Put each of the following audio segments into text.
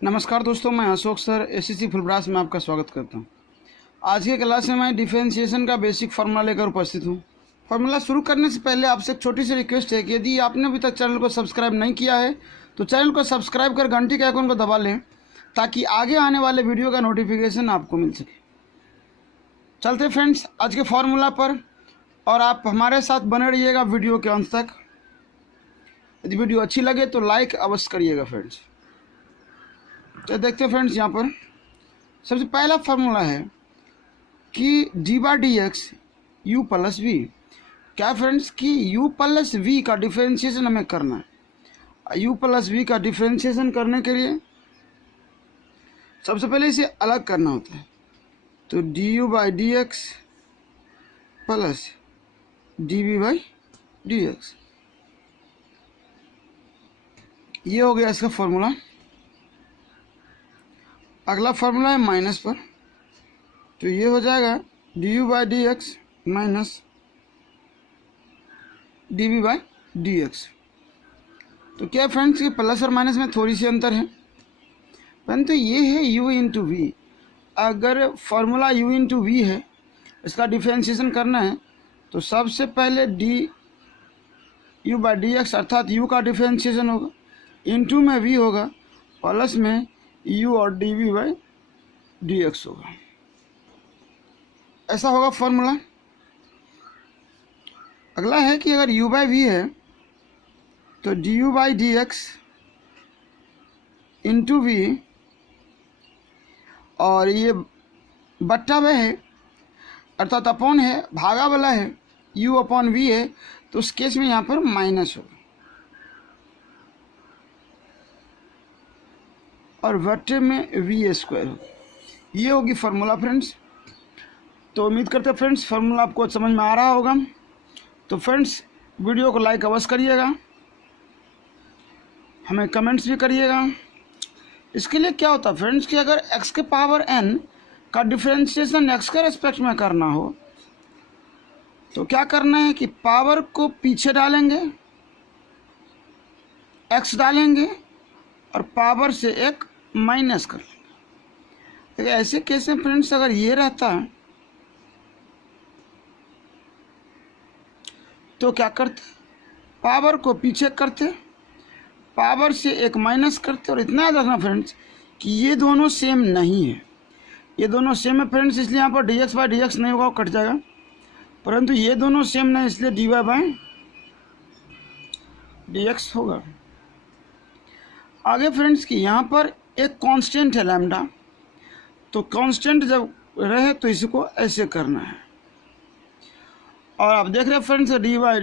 नमस्कार दोस्तों, मैं अशोक सर एसएससी फुलब्रास में आपका स्वागत करता हूं। आज के क्लास में मैं डिफरेंशिएशन का बेसिक फार्मूला लेकर उपस्थित हूं। फार्मूला शुरू करने से पहले आपसे एक छोटी सी रिक्वेस्ट है कि यदि आपने अभी तक चैनल को सब्सक्राइब नहीं किया है तो चैनल को सब्सक्राइब कर घंटी के आइकन को दबा लें ताकि आगे आने वाले वीडियो का नोटिफिकेशन आपको मिल सके। चलते फ्रेंड्स आज के फार्मूला पर, और आप हमारे साथ बने रहिएगा वीडियो के अंत तक। यदि वीडियो अच्छी लगे तो लाइक अवश्य करिएगा फ्रेंड्स। तो देखते हैं फ्रेंड्स, यहाँ पर सबसे पहला फार्मूला है कि d by d x u plus v. क्या फ्रेंड्स कि यू प्लस वी का डिफरेंशिएशन हमें करना है। यू प्लस वी का डिफरेंशिएशन करने के लिए सबसे पहले इसे अलग करना होता है। तो d u by d x plus d v by d x, ये हो गया इसका फॉर्मूला। अगला फार्मूला है माइनस पर, तो ये हो जाएगा d u by d x minus d v by d x. तो क्या फ्रेंड्स कि प्लस और माइनस में थोड़ी सी अंतर है, परंतु ये है u इंटू वी। अगर फार्मूला u इंटू वी है, इसका डिफरेंशिएशन करना है तो सबसे पहले d u by d x अर्थात u का डिफरेंशिएशन होगा, इंटू में v होगा, प्लस में u और d v by d x होगा। ऐसा होगा फॉर्मूला। अगला है कि अगर u बाई वी है तो d u by d x into v, और ये बट्टा में है अर्थात अपॉन है, भागा वाला है, u अपॉन वी है, तो उस केस में यहाँ पर माइनस होगा और बट्टे में वी स्क्वायर होगा। ये होगी फार्मूला फ्रेंड्स। तो उम्मीद करते हैं फ्रेंड्स फार्मूला आपको समझ में आ रहा होगा। तो फ्रेंड्स वीडियो को लाइक अवश्य करिएगा, हमें कमेंट्स भी करिएगा। इसके लिए क्या होता है फ्रेंड्स कि अगर x के पावर n का डिफरेंशिएशन x के रेस्पेक्ट में करना हो तो क्या करना है कि पावर को पीछे डालेंगे, x डालेंगे और पावर से एक माइनस कर लेंगे। ऐसे केस में फ्रेंड्स अगर ये रहता है तो क्या करते, पावर को पीछे करते, पावर से एक माइनस करते। और इतना याद रखना फ्रेंड्स कि ये दोनों सेम नहीं है, ये दोनों सेम है फ्रेंड्स, इसलिए यहाँ पर D x by d x नहीं होगा, कट जाएगा। परंतु ये दोनों सेम नहीं, इसलिए d y by d x होगा। आगे फ्रेंड्स कि यहाँ पर एक कांस्टेंट है लैम्डा, तो कांस्टेंट जब रहे तो इसको ऐसे करना है। और आप देख रहे हैं friends d by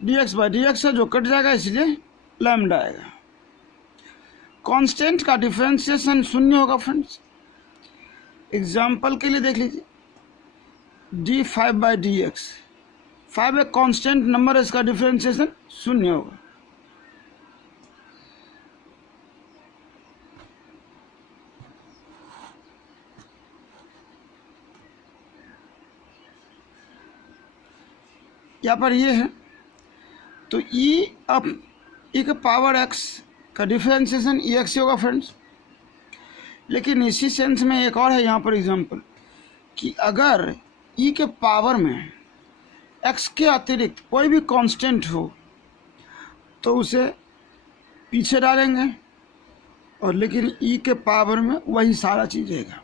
d x है जो कट जाएगा, इसलिए लैम्डा आएगा। कांस्टेंट का डिफरेंशिएशन शून्य होगा फ्रेंड्स। एग्जाम्पल के लिए देख लीजिए D five by d x, five एक कांस्टेंट नंबर है, इसका डिफरेंशिएशन शून्य होगा। यहाँ पर ये है तो e के पावर x का डिफरेंशिएशन ई एक्स होगा फ्रेंड्स। लेकिन इसी सेंस में एक और है यहाँ पर एग्जांपल कि अगर e के पावर में x के अतिरिक्त कोई भी कांस्टेंट हो तो उसे पीछे डालेंगे, और लेकिन e के पावर में वही सारा चीज़ रहेगा,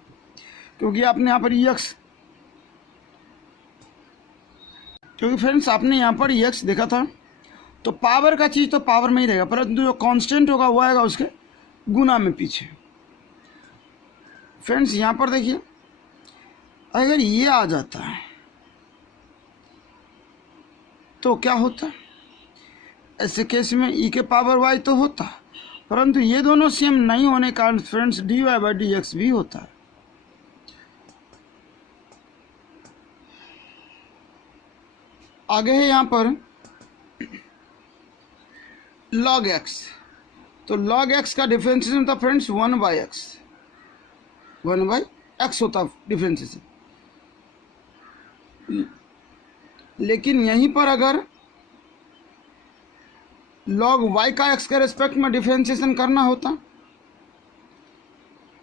क्योंकि आपने यहाँ पर एक्स, क्योंकि फ्रेंड्स आपने यहाँ पर एक्स देखा था तो पावर का चीज़ तो पावर में ही रहेगा, परंतु जो कांस्टेंट होगा वो आएगा उसके गुना में पीछे। फ्रेंड्स यहाँ पर देखिए अगर ये आ जाता है तो क्या होता है, ऐसे केस में e के पावर y तो होता, परंतु ये दोनों सेम नहीं होने के कारण friends d y by d x भी होता है। आगे है यहाँ पर log x, तो log x का डिफरेंशिएशन होता friends 1 by x, 1 by x होता डिफरेंशिएशन। लेकिन यहीं पर अगर log y का x के रेस्पेक्ट में डिफरेंशिएशन करना होता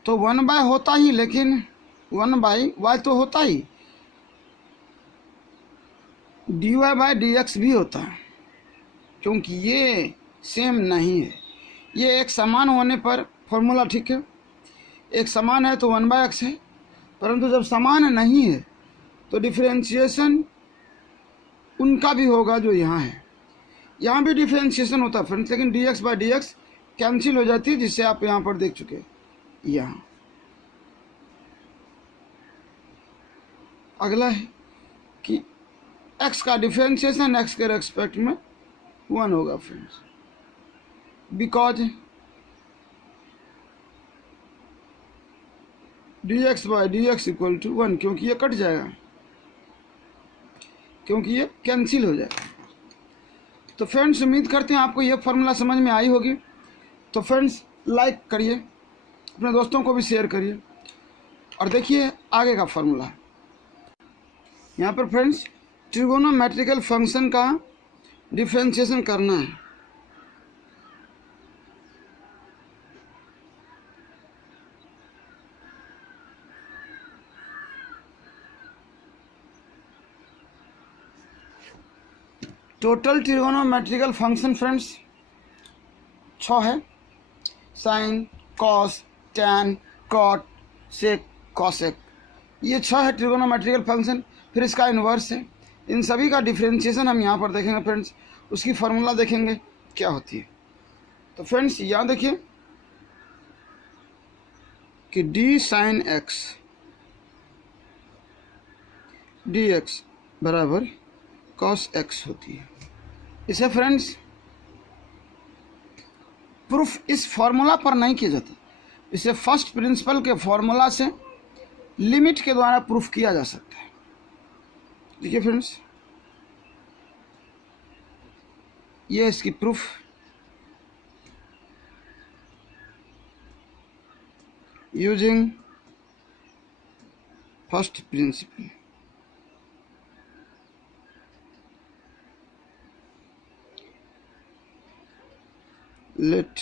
तो 1 बाय होता ही, लेकिन 1/y तो होता ही, dy बाय dx भी होता है, क्योंकि ये सेम नहीं है। ये एक समान होने पर फॉर्मूला ठीक है, एक समान है तो 1/x है, परंतु जब समान नहीं है तो डिफरेंशिएशन उनका भी होगा जो यहाँ है। यहाँ भी डिफरेंशिएशन होता है फ्रेंड्स, लेकिन dx बाय dx कैंसिल हो जाती है, जिससे आप यहाँ पर देख चुके हैं। यहाँ अगला है कि x का डिफरेंशिएशन x के रेस्पेक्ट में 1 होगा friends, because dx by dx equal to 1, क्योंकि ये कट जाएगा, क्योंकि ये कैंसिल हो जाएगा। तो फ्रेंड्स उम्मीद करते हैं आपको ये फार्मूला समझ में आई होगी। तो फ्रेंड्स लाइक करिए, अपने दोस्तों को भी शेयर करिए, और देखिए आगे का फार्मूला। यहाँ पर फ्रेंड्स ट्रिगोनोमेट्रिकल फंक्शन का डिफरेंशिएशन करना है। टोटल ट्रिगोनोमेट्रिकल फंक्शन फ्रेंड्स 6 है, साइन, कॉस, टैन, कॉट, सेक, कॉसेक, ये 6 है ट्रिगोनोमेट्रिकल फंक्शन। फिर इसका इन्वर्स है। इन सभी का डिफरेंशिएशन हम यहाँ पर देखेंगे फ्रेंड्स, उसकी फार्मूला देखेंगे क्या होती है। तो फ्रेंड्स यहाँ देखिए कि d साइन x dx बराबर cos x होती है। इसे फ्रेंड्स प्रूफ इस फॉर्मूला पर नहीं किया जाता, इसे फर्स्ट प्रिंसिपल के फॉर्मूला से लिमिट के द्वारा प्रूफ किया जा सकता है। देखिए फ्रेंड्स ये इसकी proof, using first principle. Let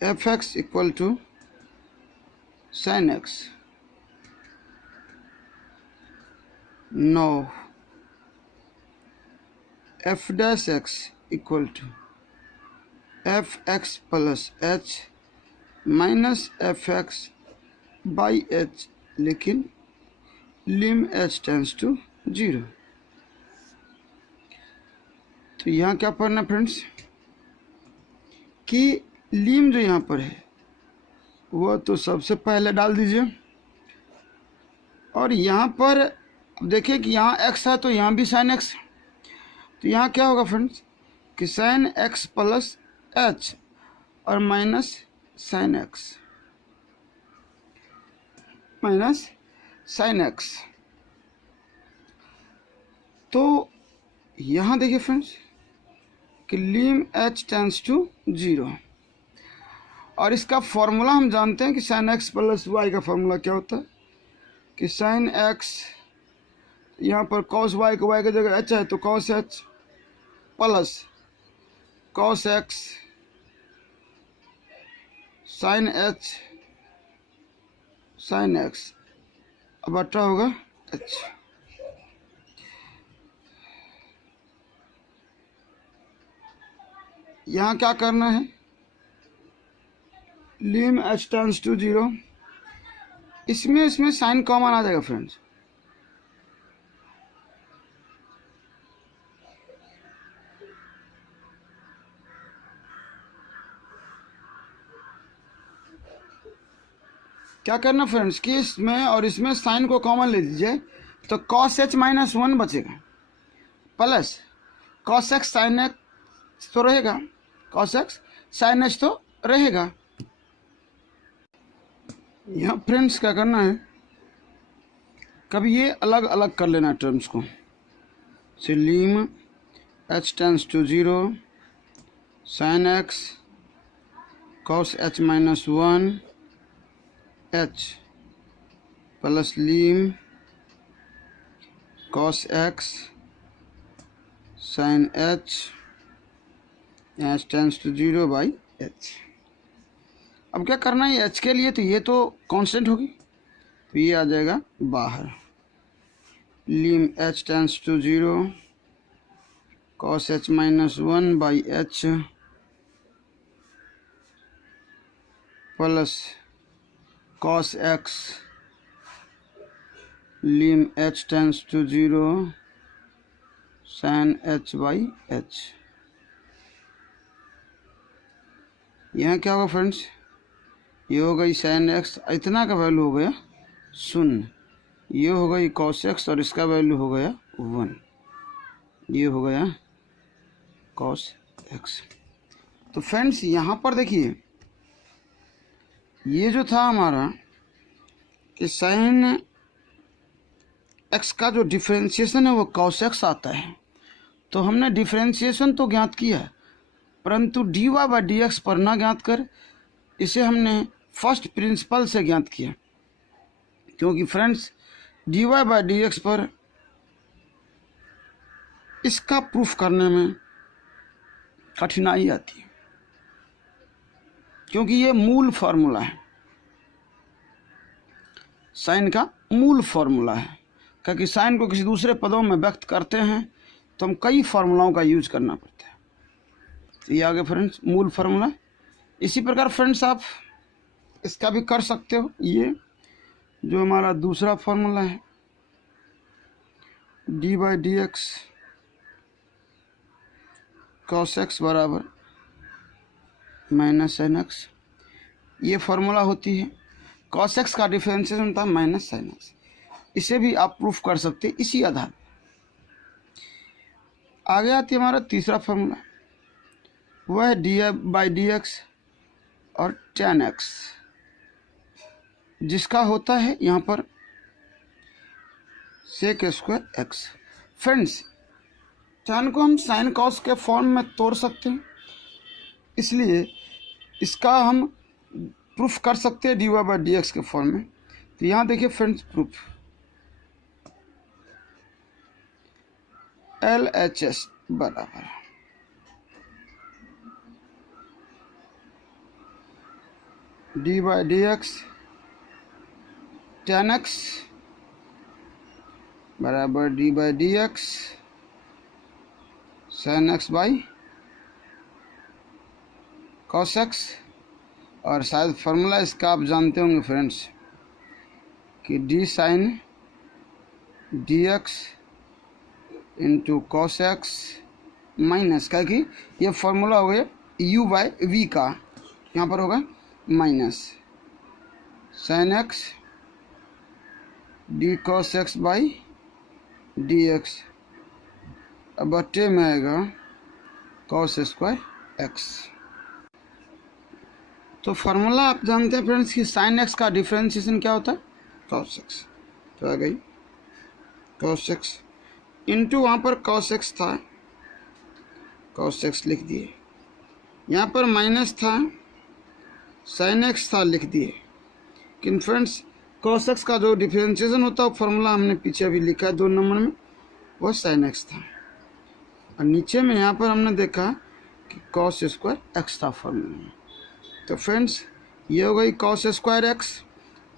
fx equal to sin x. Now f dash x equal to fx plus h minus fx by h, लेकिन lim h tends to 0। तो यहाँ क्या पढ़ना फ्रेंड्स कि लीम जो यहाँ पर है वो तो सबसे पहले डाल दीजिए, और यहाँ पर अब देखिए कि यहाँ x है तो यहाँ भी साइन x, तो यहाँ क्या होगा फ्रेंड्स कि साइन x प्लस h और minus sine x minus sine x। तो यहाँ देखिए फ्रेंड्स कि लीम h टेंस टू 0, और इसका फॉर्मूला हम जानते हैं कि साइन x प्लस वाई का फॉर्मूला क्या होता है कि साइन x, यहाँ पर कॉस y को y की जगह h है तो cos h plus cos x sine h sine x, अब बटा होगा h। यहाँ क्या करना है, लीम h टेंस टू 0, इसमें साइन कॉमन आ जाएगा फ्रेंड्स, क्या करना फ्रेंड्स कि इसमें और इसमें साइन को कॉमन ले दीजिए, तो cos h माइनस 1 बचेगा plus cos x sine x तो रहेगा, cos x साइन h तो रहेगा। यहाँ फ्रेंड्स क्या करना है, कभी ये अलग अलग कर लेना टर्म्स को, से lim h tends to 0 sine x cos h minus 1 h plus lim cos x sine h tends to 0 by h। अब क्या करना है एच के लिए, तो ये तो कांस्टेंट होगी, तो ये आ जाएगा बाहर। Lim h tends to 0 cos h minus 1 by h plus cos x lim h tends to 0 sin h by h। यहाँ क्या होगा फ्रेंड्स, ये हो गई sin x, इतना का वैल्यू हो गया 0, ये हो गई cos x और इसका वैल्यू हो गया 1, ये हो गया cos x। तो फ्रेंड्स यहाँ पर देखिए ये जो था हमारा कि sin x का जो डिफ्रेंशिएशन है वो cos x आता है, तो हमने डिफ्रेंशिएशन तो ज्ञात किया है परंतु dy बाई डी एक्स पर ना ज्ञात कर इसे हमने फर्स्ट प्रिंसिपल से ज्ञात किया, क्योंकि friends dy by d x पर इसका प्रूफ करने में कठिनाई आती है, क्योंकि ये मूल फार्मूला है, साइन का मूल फार्मूला है। क्योंकि साइन को किसी दूसरे पदों में व्यक्त करते हैं तो हम कई फार्मूलाओं का यूज करना पड़ता है, तो ये आगे फ्रेंड्स मूल फार्मूला। इसी प्रकार फ्रेंड्स आप इसका भी कर सकते हो, ये जो हमारा दूसरा फार्मूला है d by d x cos x बराबर माइनस साइन एक्स, ये फार्मूला होती है। कॉस एक्स का डिफरेंशिएशन था माइनस साइन एक्स, इसे भी आप प्रूफ कर सकते हैं इसी आधार पर। आगे आती है हमारा तीसरा फार्मूला, वह है डी बाई डी एक्स और tan x, जिसका होता है यहाँ पर sec square x. Friends tan को हम साइन कॉस के फॉर्म में तोड़ सकते हैं, इसलिए इसका हम प्रूफ कर सकते हैं d y by d x के फॉर्म में। तो यहाँ देखिए friends proof L H S बराबर d by d x tan x बराबर d by d x sine x by cos x. और शायद फार्मूला इसका आप जानते होंगे फ्रेंड्स कि d sine d x into cos x minus, क्या कि ये फार्मूला हो गया यू बाई वी का, यहाँ पर होगा minus sine x D cos x by d x, अब बट्टे में आएगा कॉस स्क्वायर एक्स। तो फार्मूला आप जानते हैं फ्रेंड्स कि साइन एक्स का डिफरेंशिएशन क्या होता है कॉस एक्स, तो आ गई कॉस एक्स इंटू वहाँ पर कॉस एक्स था, कॉस एक्स लिख दिए, यहाँ पर माइनस था साइन एक्स था लिख दिए। लेकिन फ्रेंड्स कॉस एक्स का जो डिफरेंशिएशन होता है वो फार्मूला हमने पीछे अभी लिखा है 2 नंबर में, वो साइन एक्स था, और नीचे में यहाँ पर हमने देखा कि कॉस स्क्वायर एक्स था फार्मूला में। तो फ्रेंड्स ये हो गई कॉस स्क्वायर एक्स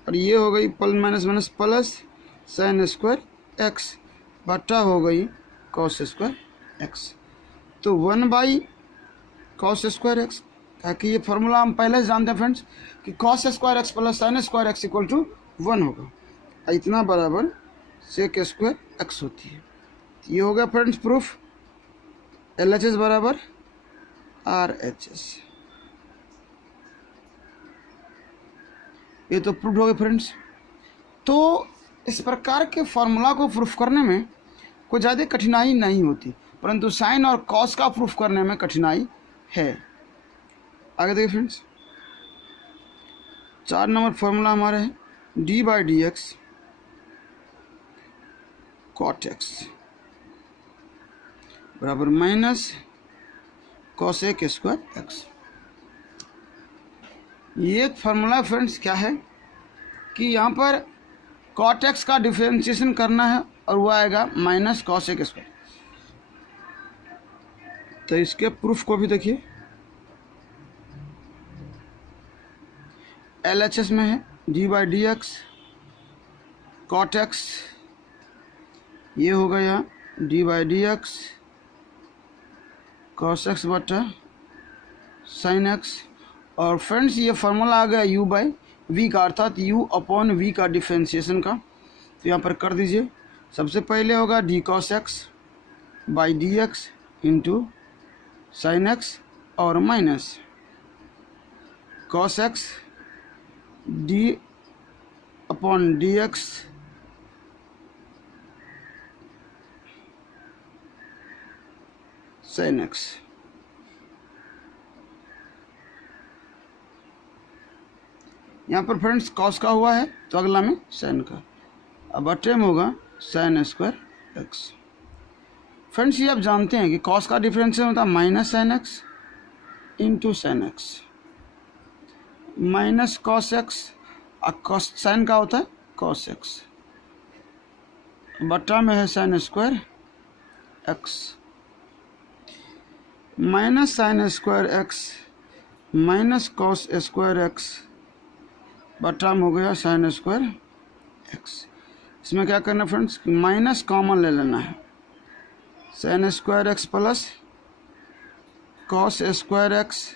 और ये हो गई plus minus minus plus sine square x बटा हो गई कॉस स्क्वायर एक्स। तो 1 बाई कॉस स्क्वायर एक्स, ताकि ये फार्मूला हम पहले से जानते हैं फ्रेंड्स कि cos square x plus sine square x equal to 1 होगा, इतना बराबर सेक स्क्वायर एक्स होती है। ये हो गया friends proof L H S बराबर आर एच एस, ये तो प्रूफ हो गया फ्रेंड्स। तो इस प्रकार के फार्मूला को प्रूफ करने में कोई ज़्यादा कठिनाई नहीं होती, परंतु साइन और कॉस का प्रूफ करने में कठिनाई है। आगे देखिए फ्रेंड्स 4 नंबर फार्मूला हमारा है d by d x cot x बराबर minus cosec square x. ये फार्मूला फ्रेंड्स क्या है कि यहाँ पर कॉट एक्स का डिफरेंशिएशन करना है और वो आएगा माइनस कॉस एक स्क्वायर। तो इसके प्रूफ को भी देखिए, LHS में है d by d x cot x, ये हो गया d by d x cos x बटा साइन एक्स। और फ्रेंड्स ये फार्मूला आ गया u बाई वी का, अर्थात u अपॉन वी का डिफ्रेंशिएशन का। तो यहाँ पर कर दीजिए। सबसे पहले होगा d cos x by d x into sine x और minus cos x d upon d x sine x. यहाँ पर फ्रेंड्स कॉस का हुआ है तो अगला में साइन का, अब बटे में होगा साइन स्क्वायर एक्स। फ्रेंड्स ये आप जानते हैं कि कॉस का डिफरेंशियल होता है minus sine x into sine x, minus cos x और कॉस साइन का होता है कॉस एक्स, बटा में है sine square x, minus sign square x minus cos square x बटा में हो गया साइन स्क्वायर एक्स। इसमें क्या करना है फ्रेंड्स, माइनस कॉमन ले लेना है, sine square x plus cos square x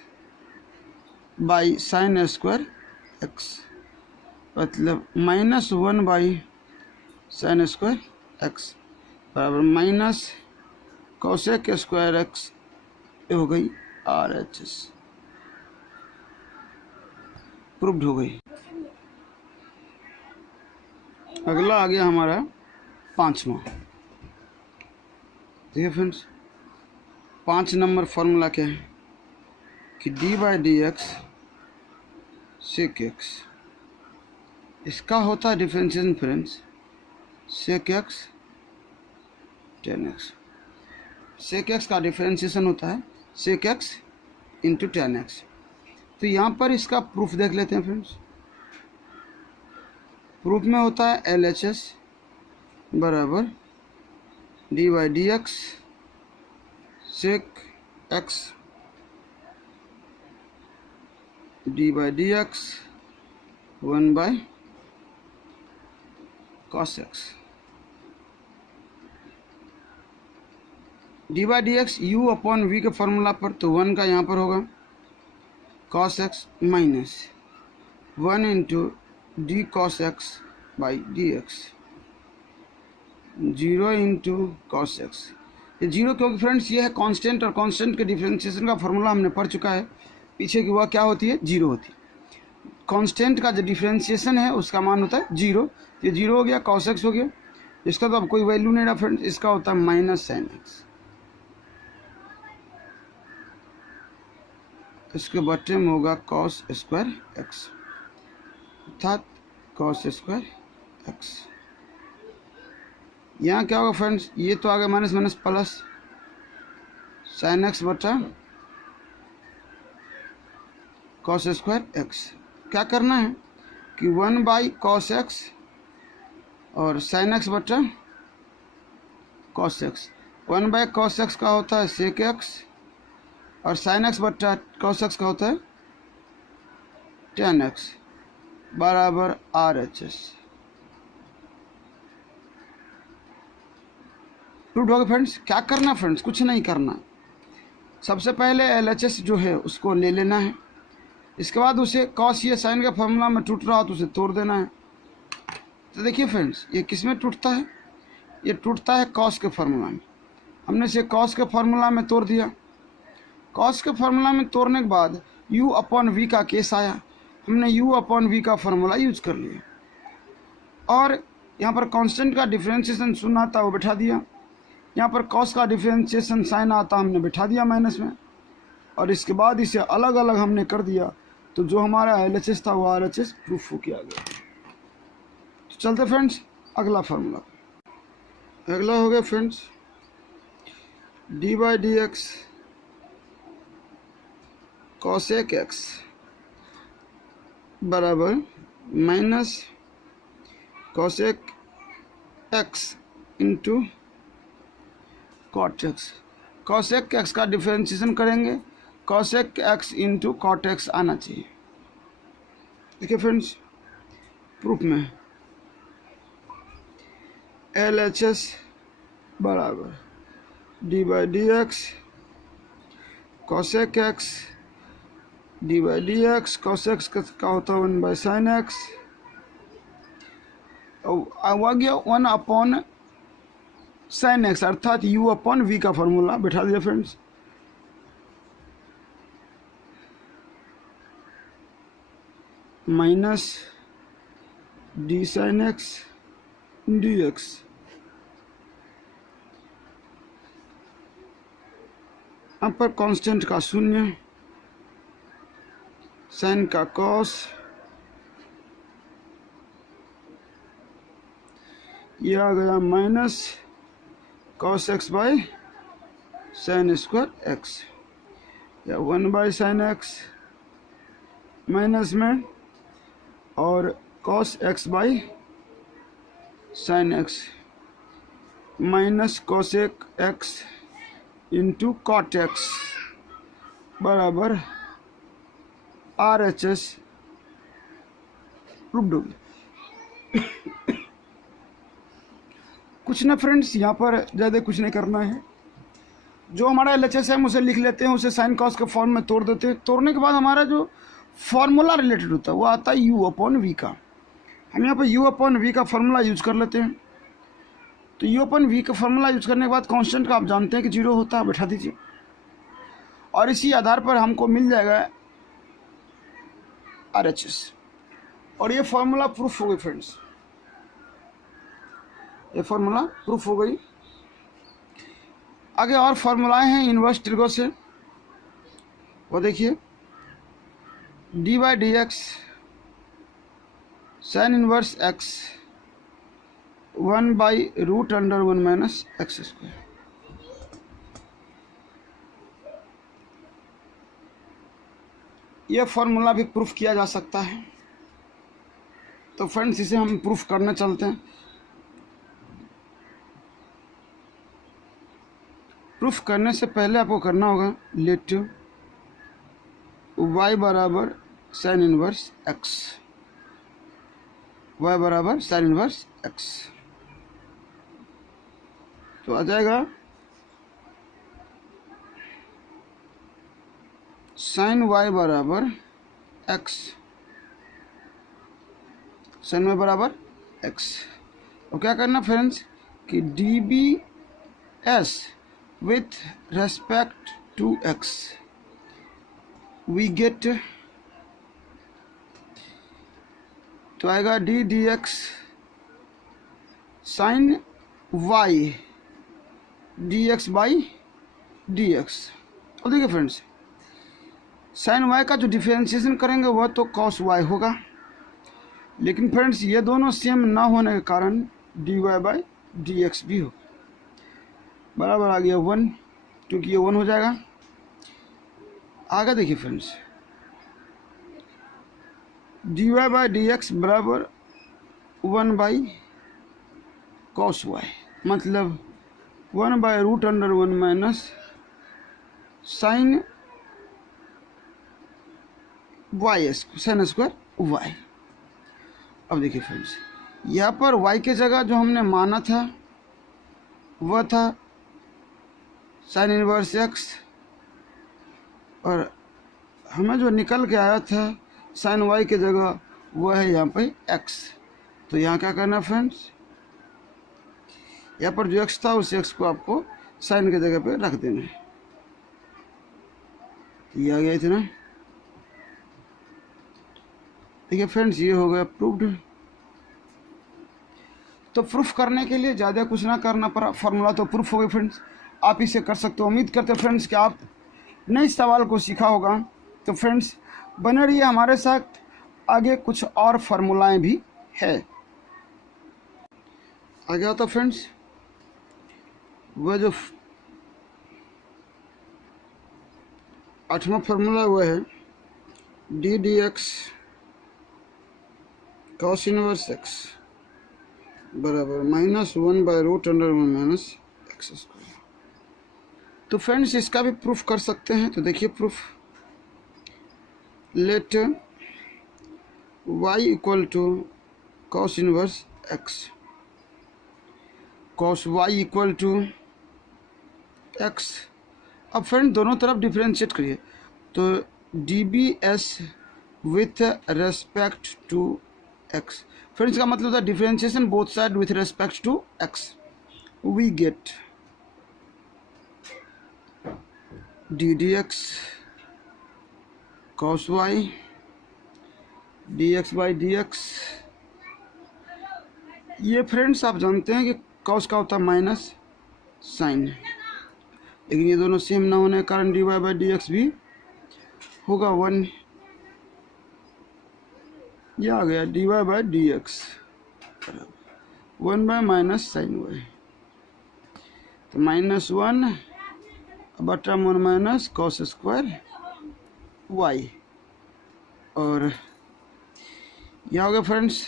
by sine square x, मतलब minus 1 by sine square x बराबर माइनस कॉसेक स्क्वायर एक्स, ये हो गई RHS, प्रूव्ड हो गई। अगला आ गया हमारा 5वां। देखिए फ्रेंड्स 5 नंबर फॉर्मूला क्या है कि d by d x sec x, इसका होता है differentiation friends sec x tan x. Sec x का डिफरेंशिएशन होता है sec x into tan x. तो यहाँ पर इसका प्रूफ देख लेते हैं फ्रेंड्स। प्रूफ में होता है LHS बराबर d by d x sec x d by d x 1 by cos x. D by d x u upon v के फॉर्मूला पर, तो 1 का यहाँ पर होगा cos x minus 1 into d cos x by d x 0 into cos x. ये 0 क्योंकि friends ये है कांस्टेंट, और कांस्टेंट के डिफरेंशिएशन का फॉर्मूला हमने पढ़ चुका है पीछे की, वह क्या होती है 0 होती है। कांस्टेंट का जो डिफरेंशिएशन है उसका मान होता है 0, ये 0 हो गया, कॉस एक्स हो गया, इसका तो अब कोई वैल्यू नहीं रहा फ्रेंड्स, इसका होता है माइनस साइन एक्स, इसके बटे में होगा कॉस स्क्वायर एक्स अर्थात कॉस स्क्वायर एक्स। यहाँ क्या होगा फ्रेंड्स, ये तो आ गया minus minus plus sine x बटा कॉस स्क्वायर एक्स। क्या करना है कि 1 बाई कॉस एक्स और साइन एक्स बटा cos x. 1 by cos x का होता है सेक एक्स और साइन एक्स बटा कॉस एक्स का होता है टेन एक्स बराबर RHS। प्रूव्ड हो गया फ्रेंड्स। क्या करना फ्रेंड्स, कुछ नहीं करना, सबसे पहले LHS जो है उसको ले लेना है, इसके बाद उसे कॉस ये साइन के फॉर्मूला में टूट रहा तो उसे तोड़ देना है। तो देखिए फ्रेंड्स ये किस में टूटता है, ये टूटता है कॉस के फॉर्मूला में। हमने इसे कॉस के फॉर्मूला में तोड़ दिया, कॉस के फॉर्मूला में तोड़ने के बाद u अपॉन वी का केस आया, हमने u अपॉन वी का फॉर्मूला यूज कर लिया, और यहाँ पर कांस्टेंट का डिफरेंशिएशन शून्य आता वो बैठा दिया, यहाँ पर कॉस का डिफरेंशिएशन साइन आता हमने बैठा दिया माइनस में, और इसके बाद इसे अलग अलग हमने कर दिया, तो जो हमारा LHS था वो RHS प्रूफ हो किया गया। तो चलते फ्रेंड्स अगला फार्मूला। अगला हो गया friends d by d x cosec x बराबर minus cosec x into cot x. Cosec x का डिफरेंशिएशन करेंगे, cosec x into cot x आना चाहिए। देखिए फ्रेंड्स, प्रूफ में LHS बराबर d by d x cosec x d by d x cos x का होता है 1 बाई साइन एक्स, आ गया 1 अपॉन साइन एक्स, अर्थात u अपॉन v का फॉर्मूला बैठा दिया friends. Minus D sine x D x, यहाँ पर कांस्टेंट का शून्य, साइन का कॉस, ये आ गया minus cos x by sine square x, या 1 बाई साइन एक्स माइनस में और cos x by sine x minus cosec x into cot x बराबर RHS प्रूव्ड हो गया। कुछ ना फ्रेंड्स, यहाँ पर ज़्यादा कुछ नहीं करना है, जो हमारा LHS है हम उसे लिख लेते हैं, उसे साइन कॉस के फॉर्म में तोड़ देते हैं। तोड़ने के बाद हमारा जो फॉर्मूला रिलेटेड होता है वो आता है u अपॉन v का। हम यहाँ पर u अपॉन v का फॉर्मूला यूज कर लेते हैं। तो u अपॉन v का फॉर्मूला यूज करने के बाद कांस्टेंट का आप जानते हैं कि 0 होता है, बैठा दीजिए, और इसी आधार पर हमको मिल जाएगा RHS, और ये फॉर्मूला प्रूफ हो गई फ्रेंड्स, ये फॉर्मूला प्रूफ हो गई। आगे और फॉर्मूलाएं हैं इन्वर्स ट्रिगो से, वो देखिए, d by d x sine inverse x 1 by root under 1 minus x square. यह फॉर्मूला भी प्रूफ किया जा सकता है। तो फ्रेंड्स, इसे हम प्रूफ करने चलते हैं। प्रूफ करने से पहले आपको करना होगा लेट y बराबर साइन इनवर्स x, y बराबर साइन इनवर्स x, तो आ जाएगा साइन y बराबर x, साइन y बराबर x। और क्या करना फ्रेंड्स कि dbs with respect to x we get, तो आएगा d d x sine y d x by d x. और देखिए फ्रेंड्स, साइन वाई का जो डिफरेंशिएशन करेंगे वह तो कॉस वाई होगा, लेकिन फ्रेंड्स ये दोनों सेम ना होने के कारण d y by d x भी हो बराबर आ गया 1, क्योंकि ये 1 हो जाएगा। आगे देखिए friends, d y by d x बराबर 1 बाई कॉस वाई, मतलब 1 by root under 1 minus sine y sine square y. अब देखिए फ्रेंड्स, यहाँ पर वाई के जगह जो हमने माना था वह था साइन इनवर्स एक्स, और हमें जो निकल के आया था साइन वाई के जगह वह है यहाँ पे एक्स। तो यहाँ क्या करना फ्रेंड्स, यहाँ पर जो एक्स था उस एक्स को आपको साइन के जगह पे रख देना है। ये आ गया इतना। देखिए फ्रेंड्स, ये हो गया प्रूव्ड। तो प्रूफ करने के लिए ज़्यादा कुछ ना करना पड़ा, फॉर्मूला तो प्रूफ हो गई फ्रेंड्स, आप इसे कर सकते हो। उम्मीद करते फ्रेंड्स कि आप नए सवाल को सीखा होगा। तो फ्रेंड्स बने रहिए हमारे साथ, आगे कुछ और फार्मूलाएं भी है। आगे आता फ्रेंड्स वह जो 8वां फार्मूला वह है d d x cos inverse x बराबर -1 by root under 1 minus x square. तो फ्रेंड्स इसका भी प्रूफ कर सकते हैं। तो देखिए proof, let y equal to cos inverse x, cos y equal to x। अब फ्रेंड दोनों तरफ डिफ्रेंशिएट करिए, तो D B S with respect to x, friends का मतलब था differentiation both side with respect to x, we get D d x cos y d x by d x. ये friends आप जानते हैं कि कॉस का होता है माइनस साइन, लेकिन ये दोनों सेम ना होने के कारण d y by d x भी होगा 1, ये आ गया d y by d x 1 by minus sine y, तो -1 बटा 1 माइनस कॉस स्क्वायर वाई, और यह हो गया फ्रेंड्स।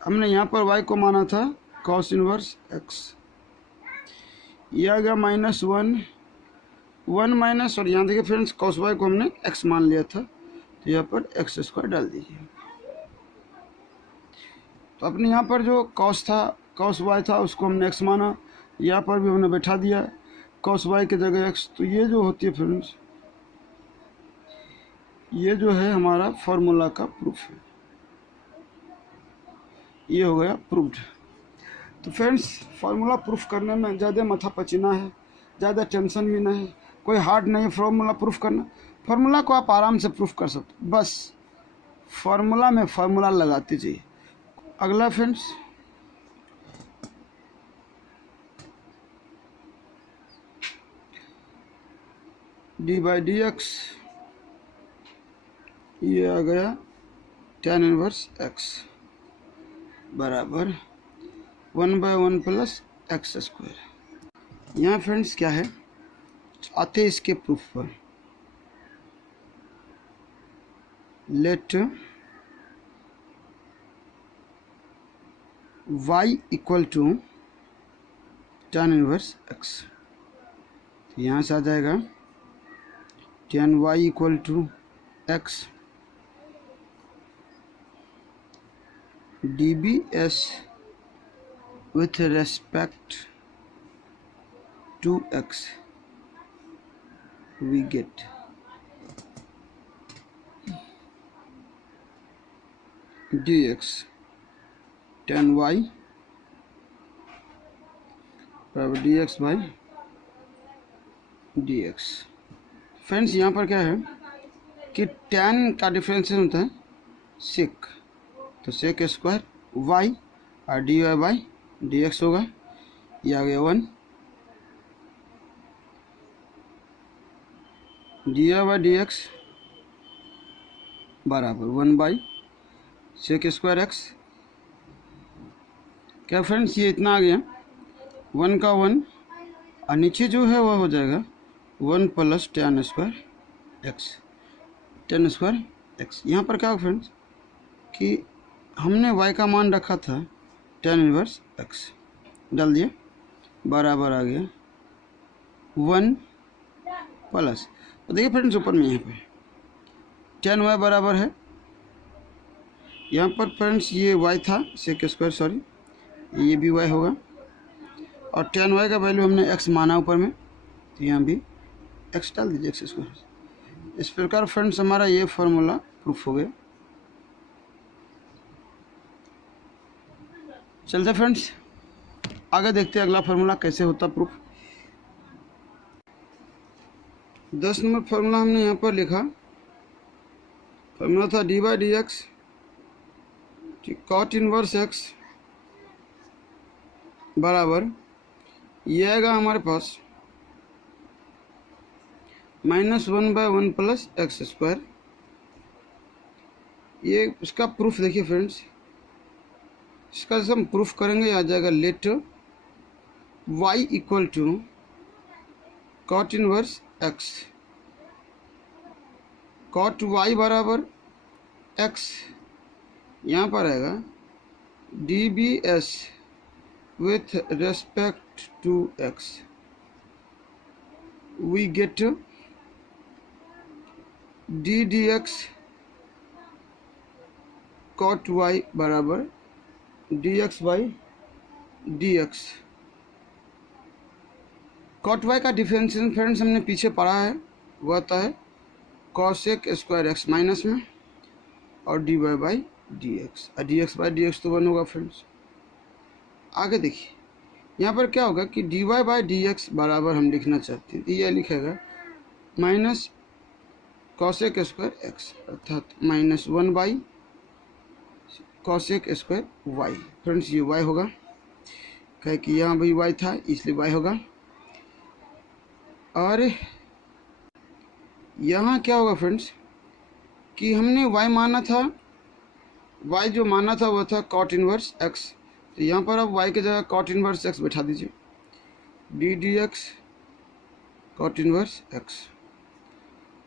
हमने यहाँ पर y को माना था कॉस इनवर्स x, यह आ गया -1 माइनस, और यहाँ देखिए फ्रेंड्स कॉस y को हमने x मान लिया था, तो यहाँ पर x स्क्वायर डाल दीजिए। तो अपने यहाँ पर जो कॉस था, कॉस y था, उसको हमने x माना, यहाँ पर भी हमने बैठा दिया कॉस y की जगह x। तो ये जो होती है फ्रेंड्स, ये जो है हमारा फॉर्मूला का प्रूफ है, ये हो गया प्रूफ्ड। तो फ्रेंड्स फार्मूला प्रूफ करने में ज़्यादा माथा पचीना है, ज़्यादा टेंशन भी नहीं, कोई हार्ड नहीं है फार्मूला प्रूफ करना। फार्मूला को आप आराम से प्रूफ कर सकते, बस फार्मूला में फार्मूला लगाते जाइए। अगला friends, d by d x, ये आ गया tan इनवर्स x बराबर 1/1 प्लस एक्स स्क्वायर। यहाँ फ्रेंड्स क्या है, आते इसके प्रूफ पर, let y equal to tan inverse x, तो यहाँ से आ जाएगा tan y equal to x dbs with respect to x, we get dx tan y बराबर dx बाई dx। फ्रेंड्स यहाँ पर क्या है कि tan का डिफरेंशिएशन होता है सेक, तो सेक स्क्वायर y और d y by d x होगा, ये आ गया 1, d y by d x बराबर 1 बाई सेक स्क्वायर एक्स। क्या फ्रेंड्स, ये इतना आ गया 1 का 1, और नीचे जो है वह हो जाएगा 1 plus tan square x, tan square x. यहाँ पर क्या हो फ्रेंड्स कि हमने y का मान रखा था tan इनवर्स x, डाल दिया, बराबर आ गया 1 प्लस, तो देखिए फ्रेंड्स ऊपर में यहाँ पे tan y बराबर है, यहाँ पर फ्रेंड्स ये y था सेक स्क्वायर, सॉरी ये भी y होगा, और tan y का वैल्यू हमने x माना ऊपर में, तो यहाँ भी x डाल दीजिए x स्क्वायर। इस प्रकार फ्रेंड्स हमारा ये फार्मूला प्रूफ हो गया। चलते फ्रेंड्स आगे देखते हैं अगला फार्मूला कैसे होता प्रूफ। 10 नंबर फार्मूला हमने यहाँ पर लिखा, फार्मूला था d by d x cot inverse x बराबर, ये आएगा हमारे पास -1/1 प्लस एक्स स्क्वायर। ये इसका प्रूफ देखिए फ्रेंड्स, इसका जब हम प्रूफ करेंगे आ जाएगा let y equal to cot inverse x, cot y बराबर x, यहाँ पर आएगा dbs with respect to x, we get d dx cot y बराबर d x by d x. Cot y का डिफरेंशियल फ्रेंड्स हमने पीछे पढ़ा है, वो आता है कॉसेक स्क्वायर एक्स माइनस में और d y by d x, और d x by d x तो 1 होगा फ्रेंड्स। आगे देखिए यहाँ पर क्या होगा कि d y by d x बराबर हम लिखना चाहते हैं तो यह लिखेगा माइनस कॉसेक स्क्वायर एक्स अर्थात -1 by cosec square y. Friends ये वाई होगा, कहे कि यहाँ भी वाई था इसलिए वाई होगा। और यहाँ क्या होगा फ्रेंड्स कि हमने y माना था, y जो माना था वो था कॉट इनवर्स x, तो यहाँ पर अब y की जगह कॉट इनवर्स x बैठा दीजिए, d d x cot inverse x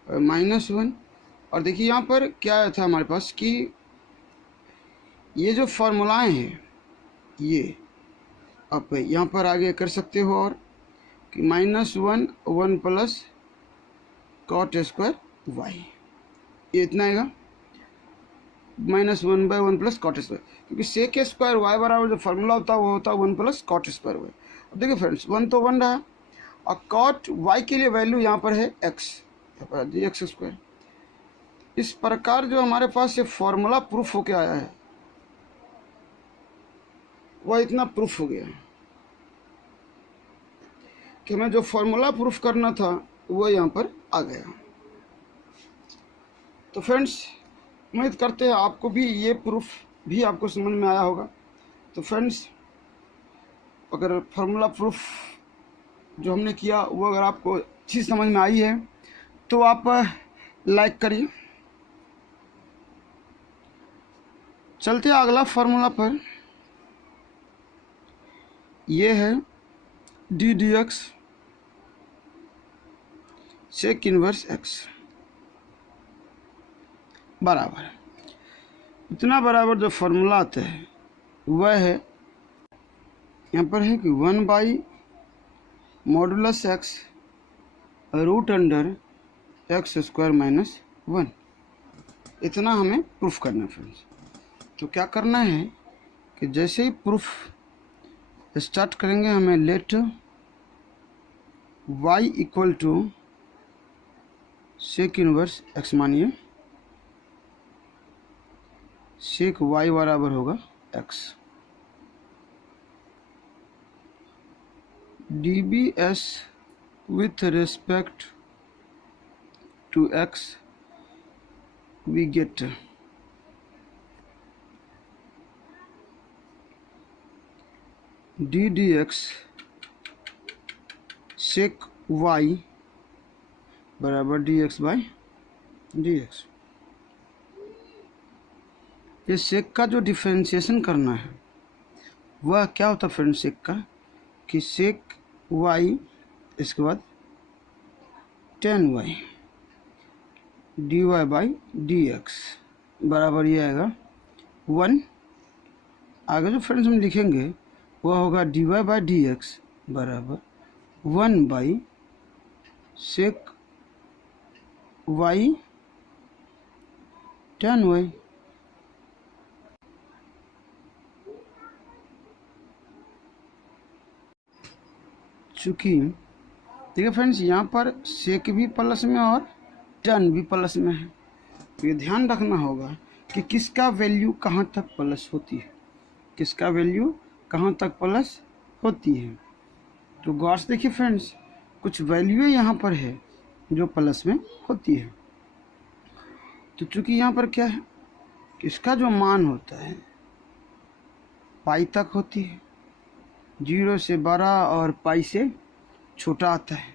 -1। और देखिए यहाँ पर क्या था हमारे पास कि ये जो फॉर्मूलाएँ हैं ये आप यहाँ पर आगे कर सकते हो, और कि -1 1 प्लस कॉट स्क्वायर वाई, ये इतना आएगा -1 बाई 1 प्लस कॉट स्क्वायर, क्योंकि सेक स्क्वायर वाई बराबर जो फार्मूला होता है वो होता है 1 प्लस कॉट स्क्वायर वाई। अब देखिए फ्रेंड्स 1 तो 1 रहा, और कॉट वाई के लिए वैल्यू यहाँ पर है x, यहाँ पर डी एक्स स्क्वायर। इस प्रकार जो हमारे पास ये फॉर्मूला प्रूफ होके आया है वह इतना प्रूफ हो गया कि हमें जो फॉर्मूला प्रूफ करना था वो यहाँ पर आ गया। तो फ्रेंड्स उम्मीद करते हैं आपको भी ये प्रूफ भी आपको समझ में आया होगा। तो फ्रेंड्स अगर फार्मूला प्रूफ जो हमने किया वो अगर आपको अच्छी समझ में आई है तो आप लाइक करिए। चलते अगला फार्मूला पर, ये है d d x sec inverse x बराबर, इतना बराबर जो फॉर्मूला आता है वह है यहाँ पर है कि 1 by modulus x root under x square -1। इतना हमें प्रूफ करना है फ्रेंड्स। तो क्या करना है कि जैसे ही प्रूफ स्टार्ट करेंगे हमें let y equal to sec inverse x मानिए, सेक y बराबर होगा x, D B S with respect to x we get d d x sec y बराबर d x by d x. ये sec का जो differentiation करना है वह क्या होता है फ्रेंड, सेक का कि सेक y इसके बाद tan y d y by d x बराबर ये आएगा 1। आगे जो फ्रेंड्स हम लिखेंगे वह होगा d y by d x बराबर 1 by sec y tan y। चूँकि देखिए फ्रेंड्स यहाँ पर सेक भी प्लस में और टन भी प्लस में है, तो ये ध्यान रखना होगा कि किसका वैल्यू कहाँ तक प्लस होती है, किसका वैल्यू कहाँ तक प्लस होती है। तो गौर से देखिए फ्रेंड्स कुछ वैल्यू यहाँ पर है जो प्लस में होती है। तो चूँकि यहाँ पर क्या है कि इसका जो मान होता है पाई तक होती है, 0 से बड़ा और पाई से छोटा आता है,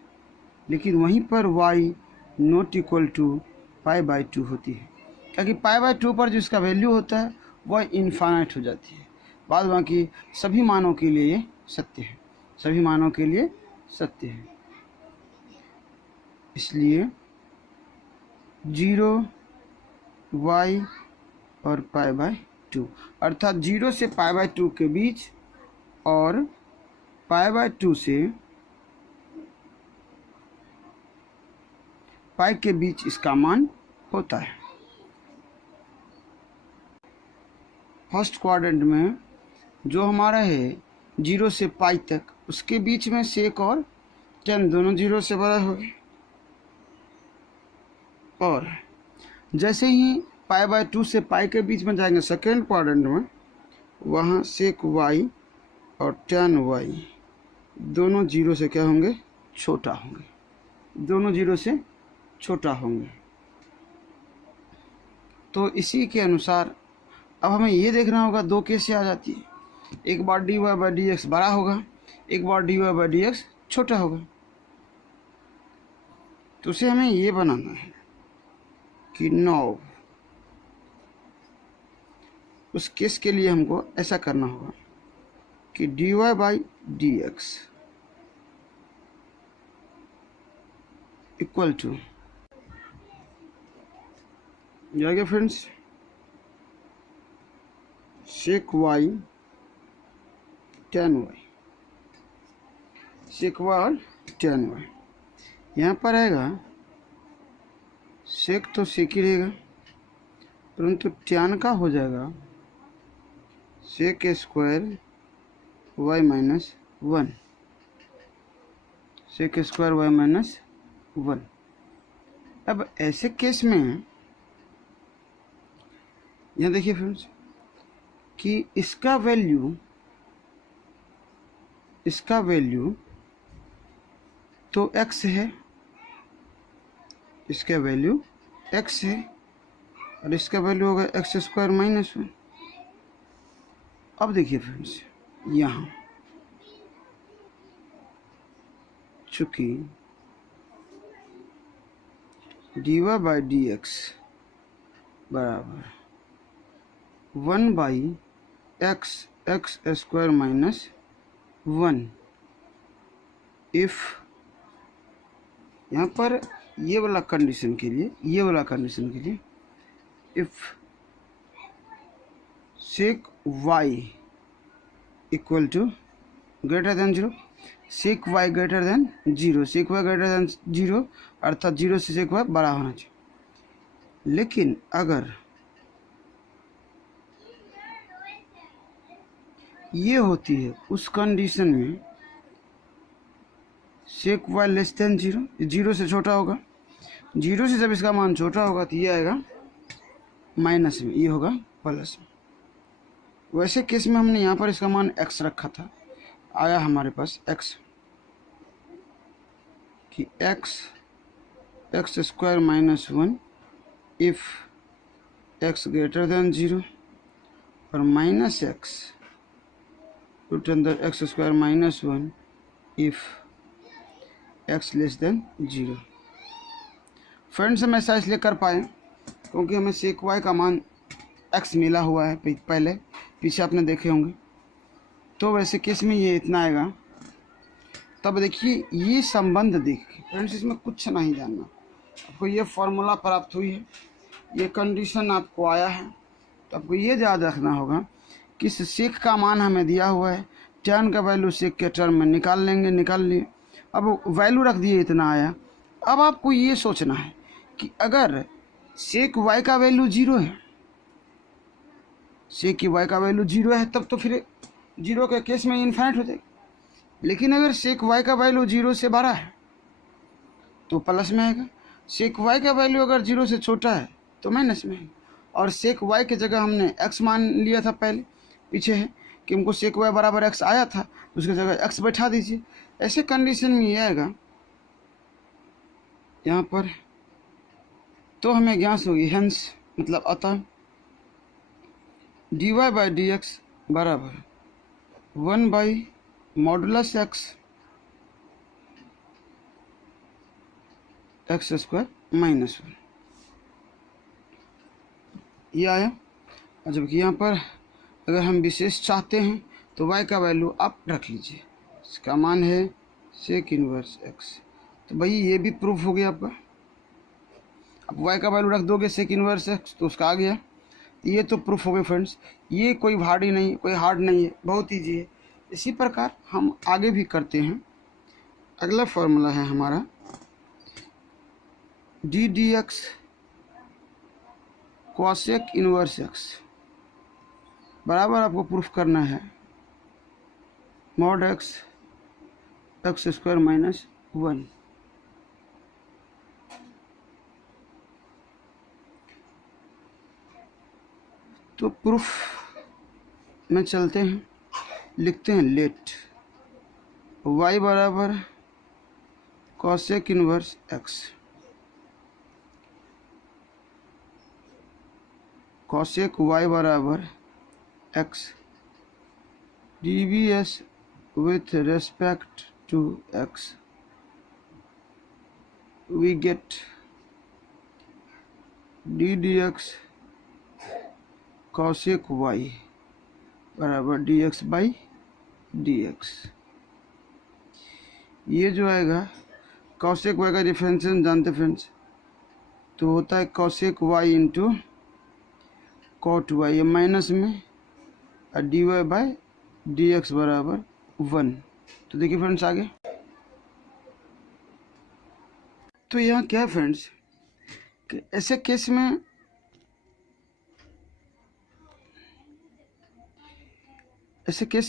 लेकिन वहीं पर y नॉट इक्वल टू π/2 होती है, क्योंकि π/2 पर जो इसका वैल्यू होता है वह इनफाइनाइट हो जाती है। बाद बाकी सभी मानों के लिए ये सत्य है, सभी मानों के लिए सत्य है। इसलिए 0 y और π/2 अर्थात 0 से π/2 के बीच और π/2 से पाई के बीच इसका मान होता है। फर्स्ट क्वाड्रेंट में जो हमारा है 0 से पाई तक, उसके बीच में सेक और tan दोनों 0 से बड़ा हो गए। और जैसे ही π/2 से पाई के बीच में जाएंगे सेकेंड क्वाड्रेंट में, वहाँ सेक y और tan y दोनों 0 से क्या होंगे, छोटा होंगे, दोनों 0 से छोटा होंगे। तो इसी के अनुसार अब हमें ये देखना होगा दो केस आ जाती है, एक बार dy/dx बड़ा होगा, एक बार dy/dx छोटा होगा। तो उसे हमें ये बनाना है कि नौ, उस केस के लिए हमको ऐसा करना होगा कि dy/dx इक्वल टू, जाएगा फ्रेंड्स, सेक y tan y, सेक y और tan y। यहाँ पर आएगा सेक तो सेक ही रहेगा, परंतु tan का हो जाएगा sec square y minus 1, sec square y minus 1। अब ऐसे केस में यहाँ देखिए फ्रेंड्स कि इसका वैल्यू तो x है, इसका वैल्यू x है, और इसका वैल्यू होगा x स्क्वायर माइनस 1। अब देखिए फ्रेंड्स, यहाँ चूँकि dy/dx बराबर 1/x स्क्वायर माइनस 1, इफ़ यहाँ पर ये वाला कंडीशन के लिए if sec y equal to greater than 0, sec y greater than 0, sec y greater than 0 अर्थात 0 से सेक y बड़ा होना चाहिए। लेकिन अगर ये होती है उस कंडीशन में सेक y लेस देन 0, 0 से छोटा होगा, 0 से जब इसका मान छोटा होगा तो ये आएगा माइनस में, ये होगा प्लस में। वैसे केस में हमने यहाँ पर इसका मान x रखा था, आया हमारे पास x कि x square minus 1 if x greater than 0 और माइनस x रूट अंदर x square minus 1 if x less than 0। Friends हम ऐसा इसलिए कर पाए क्योंकि हमें सेक y का मान x मिला हुआ है, पहले पीछे आपने देखे होंगे। तो वैसे केस में ये इतना आएगा। तब देखिए ये संबंध देखिए फ्रेंड्स, इसमें कुछ नहीं जानना, आपको ये फॉर्मूला प्राप्त हुई है, ये कंडीशन आपको आया है, तो आपको ये याद रखना होगा कि इस सेक का मान हमें दिया हुआ है, tan का वैल्यू सेक के टर्म में निकाल लेंगे, निकाल लिए। अब वैल्यू रख दिए, इतना आया। अब आपको ये सोचना है कि अगर सेक y का वैल्यू 0 है, सेक की y का वैल्यू 0 है, तब तो फिर 0 के केस में इन्फाइनाइट हो जाएगी। लेकिन अगर सेक y का वैल्यू 0 से बड़ा है तो प्लस में आएगा, सेक y का वैल्यू अगर 0 से छोटा है तो माइनस में है। और सेक y की जगह हमने x मान लिया था, पहले पीछे है कि हमको सेक y बराबर x आया था, उसकी जगह x बैठा दीजिए। ऐसे कंडीशन में ये आएगा यहाँ पर, तो हमें ज्ञात होगी, हेंस मतलब अतः dy/dx बराबर 1/मॉडुलस x स्क्वायर माइनस 1, ये आया। और जबकि यहाँ पर अगर हम विशेष चाहते हैं तो y का वैल्यू आप रख लीजिए, इसका मान है सेक इनवर्स x। तो भाई ये भी प्रूफ हो गया आपका। अब y का वैल्यू रख दोगे सेक इनवर्स x तो उसका आ गया, ये तो प्रूफ हो गए फ्रेंड्स। ये कोई भारी नहीं, कोई हार्ड नहीं है, बहुत ईजी है। इसी प्रकार हम आगे भी करते हैं। अगला फॉर्मूला है हमारा D d x cosec inverse x बराबर आपको प्रूफ करना है mod x x square minus 1। तो प्रूफ में चलते हैं, लिखते हैं लेट y बराबर cosec inverse x, cosec y बराबर x dbs with respect to x we get d dx cosec y बराबर dx बाई dx। ये जो आएगा cosec y का डिफरेंशिएशन जानते फ्रेंड्स, तो होता है cosec y into cot y, ये माइनस में, और dy बाई dx बराबर 1। तो देखिए फ्रेंड्स आगे, तो यहाँ क्या है फ्रेंड्स कि ऐसे केस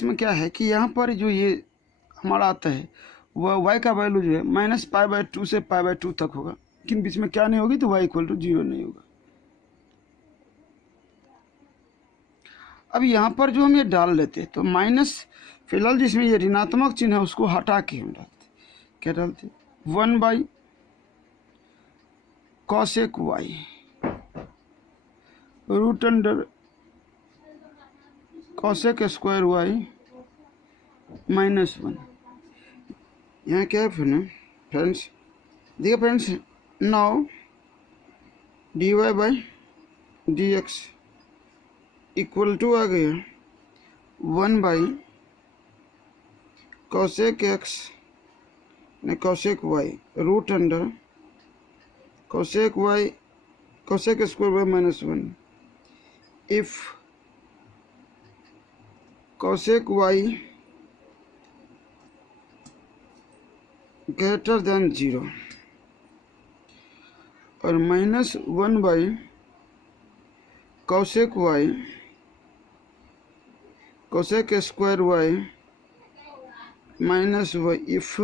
में क्या है कि यहाँ पर जो ये हमारा आता है वह y का वैल्यू जो है -π/2 से π/2 तक होगा, लेकिन बीच में क्या नहीं होगी, तो y इक्वल टू 0 नहीं होगा। अब यहाँ पर जो हम ये डाल लेते हैं तो माइनस, फिलहाल जिसमें ये ऋणात्मक चिन्ह है उसको हटा के हम डालते, क्या डालते, 1 by cosec y root under cosec square y -1। यहाँ क्या है फ्रेंड्स, देखिए friends, now dy by dx equal to आ गया 1 बाई कॉसेक x ने cosec y root under cosec y cosec square y -1 if cosec y greater than 0 और -1 by cosec y cosec square y -1 if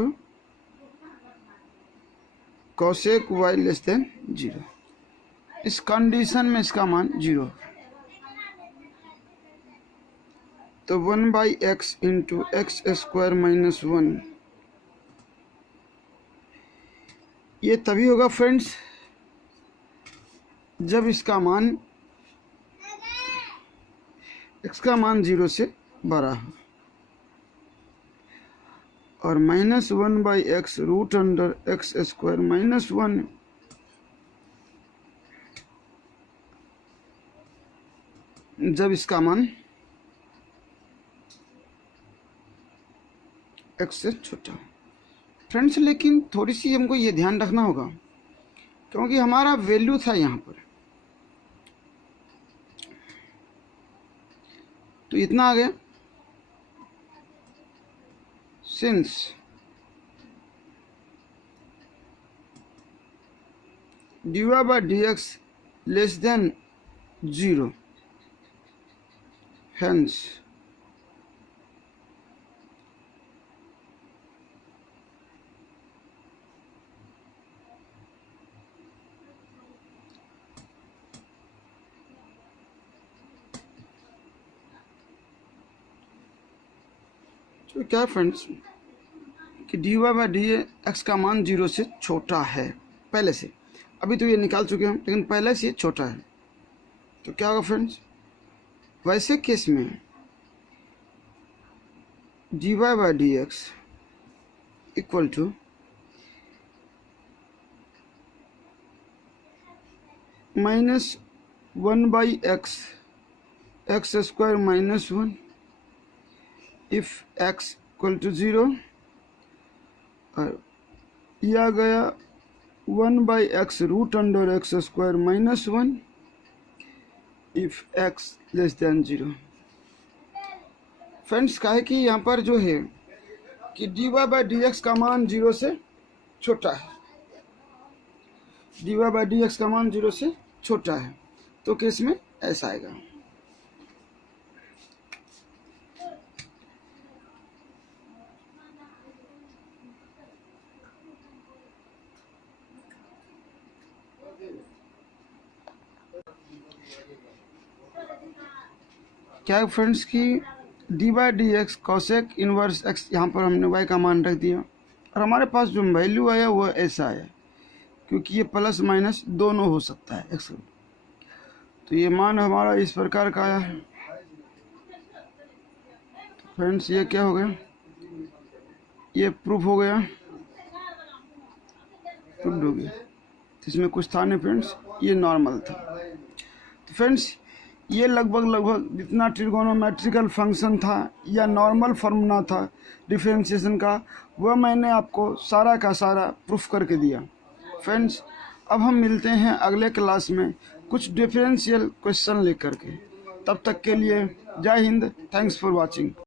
cosec y less than 0। इस condition में इसका मान 0, तो 1 by x into x square -1, ये तभी होगा friends जब इसका मान x का मान 0 से बड़ा हो, और -1 by x root under x square -1 जब इसका मान x से छोटा फ्रेंड्स। लेकिन थोड़ी सी हमको ये ध्यान रखना होगा, क्योंकि हमारा वैल्यू था यहाँ पर, तो इतना आ गया, since dy by dx less than 0 hence तो क्या फ्रेंड्स कि dy बाई डी एक्स का मान 0 से छोटा है पहले से, अभी तो ये निकाल चुके हैं लेकिन पहले से छोटा है, तो क्या होगा फ्रेंड्स, वैसे केस में dy by d x equal to -1 by x x square -1 if x equal to 0, और ये आ गया 1 by x root under x square -1 if x less than 0। Friends का है कि यहाँ पर जो है कि dy बाई डी एक्स का मान 0 से छोटा है, dy बाई डी एक्स का मान 0 से छोटा है, तो केस में ऐसा आएगा। क्या है फ्रेंड्स कि d by d x cosec inverse x, यहाँ पर हमने वाई का मान रख दिया और हमारे पास जो वैल्यू आया वो ऐसा है, क्योंकि ये प्लस माइनस दोनों हो सकता है एक्स। तो ये मान हमारा इस प्रकार का आया है। तो फ्रेंड्स ये क्या हो गया, ये प्रूफ हो गया, प्रूफ हो गया। तो इसमें कुछ था नहीं फ्रेंड्स, ये नॉर्मल था। तो फ्रेंड्स ये लगभग जितना ट्रिगोनोमेट्रिकल फंक्शन था या नॉर्मल फार्मूला था डिफरेंशिएशन का, वह मैंने आपको सारा का सारा प्रूफ करके दिया। फ्रेंड्स अब हम मिलते हैं अगले क्लास में कुछ डिफरेंशियल क्वेश्चन लेकर के। तब तक के लिए जय हिंद, थैंक्स फॉर वॉचिंग।